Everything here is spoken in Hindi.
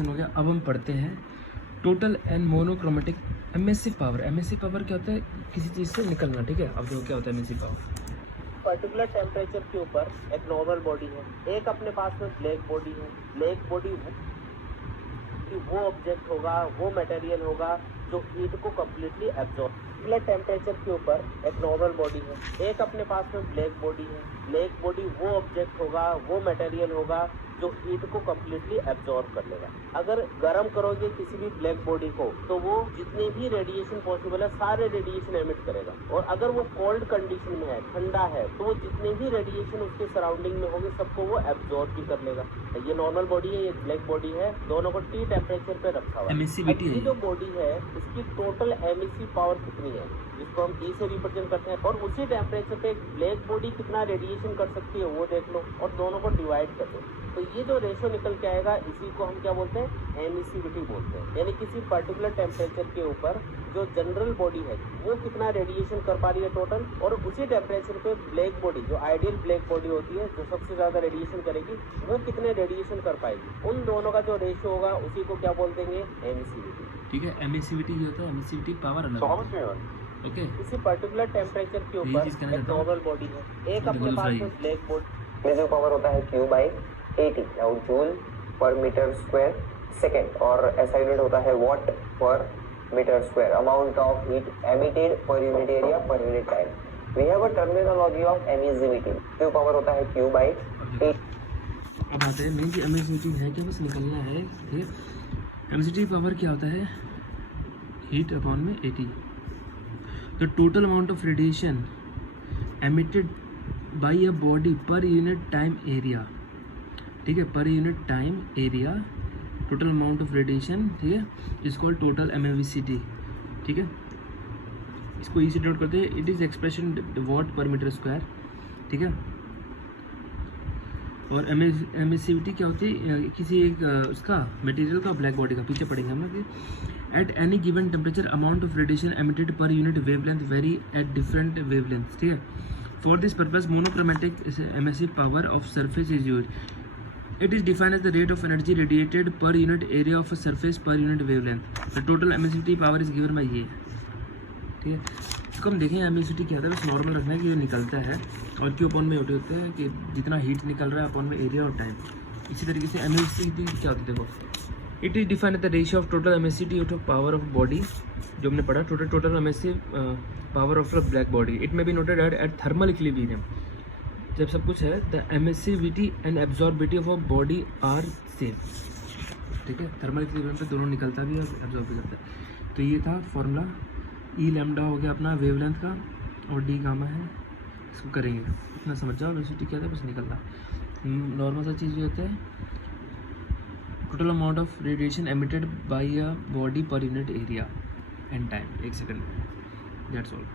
हो गया। अब हम पढ़ते हैं total and monochromatic emissive power. Emissive power क्या होता है? किसी चीज़ से निकलना। ठीक है, अब देखो क्या होता है एमिसिव पावर। पर्टिकुलर टेम्परेचर के ऊपर एक नॉर्मल बॉडी है, एक अपने पास में ब्लैक बॉडी है। ब्लैक बॉडी वो ऑब्जेक्ट होगा, वो मटेरियल होगा जो हीट को कम्प्लीटली एब्जॉर्ब। पर्टिकुलर टेम्परेचर के ऊपर एक नॉर्मल बॉडी है, एक अपने पास में ब्लैक बॉडी है। ब्लैक बॉडी वो ऑब्जेक्ट होगा, वो मटेरियल होगा जो हीट को कम्प्लीटली एब्जॉर्ब कर लेगा। अगर गर्म करोगे किसी भी ब्लैक बॉडी को तो वो जितने भी रेडिएशन पॉसिबल है सारे रेडिएशन एमिट करेगा, और अगर वो कोल्ड कंडीशन में है, ठंडा है, तो वो जितने भी रेडिएशन उसके सराउंडिंग में होंगे सबको वो एब्जॉर्ब भी कर लेगा। ये नॉर्मल बॉडी है, ये ब्लैक बॉडी है, दोनों को T टेम्परेचर पे रखा हुआ है। एमिसिविटी ये जो बॉडी है इसकी टोटल एमिसिव पावर कितनी है, जिसको हम E से रिप्रेजेंट करते हैं, और उसी टेम्परेचर पे ब्लैक बॉडी कितना रेडिएशन कर सकती है वो देख लो और दोनों को डिवाइड कर दो। तो ये जो रेशो निकल के आएगा इसी को हम क्या बोलते हैं? एमिसिविटी बोलते हैं। यानी किसी पर्टिकुलर टेम्परेचर के ऊपर जो जनरल बॉडी है वो कितना रेडिएशन कर पा रही है टोटल, और उसी टेम्परेचर पे ब्लैक बॉडी जो आइडियल ब्लैक बॉडी होती है जो सबसे ज़्यादा रेडिएशन करेगी वो कितने रेडिएशन कर पाएगी। उन दोनों का जो रेशो होगा उसी को क्या बोल देंगे? एमिसिविटी। ठीक है, एमिसिविटी ये होता है, एमिसिविटी पावर अलग होता है। ओके, किसी पर्टिकुलर टेम्परेचर के ऊपर चीज़ कहना एक चाहता हूँ। नॉर्मल बॉडी है, एक अपने बोलो पास भाई। में ब्लैक बॉडी में जो पावर होता है Q/80 now joule per metre square second, और ऐसा यूनिट होता है watt per metre square. Amount of heat emitted per unit area per unit time. We have a terminology of emissivity. जो पावर होता है Q/8। अब आते हैं मेन की एमिसिविटी है क्या, बस निकलना है। ठीक है, एमिसिविटी पावर क्या होता है? हीट अपॉन में 80, the total amount of radiation emitted by a body पर यूनिट टाइम एरिया। ठीक है, पर unit time area total amount of radiation, ठीक है, इज कॉल्ड टोटल एमिसिविटी। ठीक है, इसको इजी नोट करते हैं, it is expression what per metre square. ठीक है, और एमिसिविटी क्या होती है? किसी एक उसका मटेरियल का, ब्लैक बॉडी का, पीछे पढ़ेंगे हम लोग कि at any given temperature amount of radiation emitted per unit wavelength very at different wavelength. ठीक है, for this purpose monochromatic emissive power of surface is used. It is defined as the rate of energy radiated per unit area of a surface per unit wavelength. The total emissivity power is given by ये। ठीक है, इसको हम देखें एमिसिविटी क्या होता है, बस नॉर्मल रखना है कि ये निकलता है, और क्यू अपॉन में होते हैं कि जितना हीट निकल रहा है अपॉन में एरिया और टाइम। इसी तरीके से एमिसिविटी क्या होती है, देखो, it is defined the ratio of total emissivity of power of body, जो हमने पढ़ा, total emissive power of black body. It may be noted at thermal equilibrium. जब सब कुछ है, the emissivity and absorptivity of a body are same. ठीक है, थर्मल इक्विलिब्रियम पे दोनों निकलता भी है और एब्जॉर्ब भी करता है। तो ये था फॉर्मूला। ई लैम्डा हो गया अपना वेवलेंथ का, और डी गामा है, इसको करेंगे, इतना समझ जाओ। एमिसिविटी क्या था, बस निकलना नॉर्मल सा चीज़ जो होता है, total amount of radiation emitted by a body पर यूनिट एरिया एंड टाइम। एक सेकंड, दैट्स ऑल।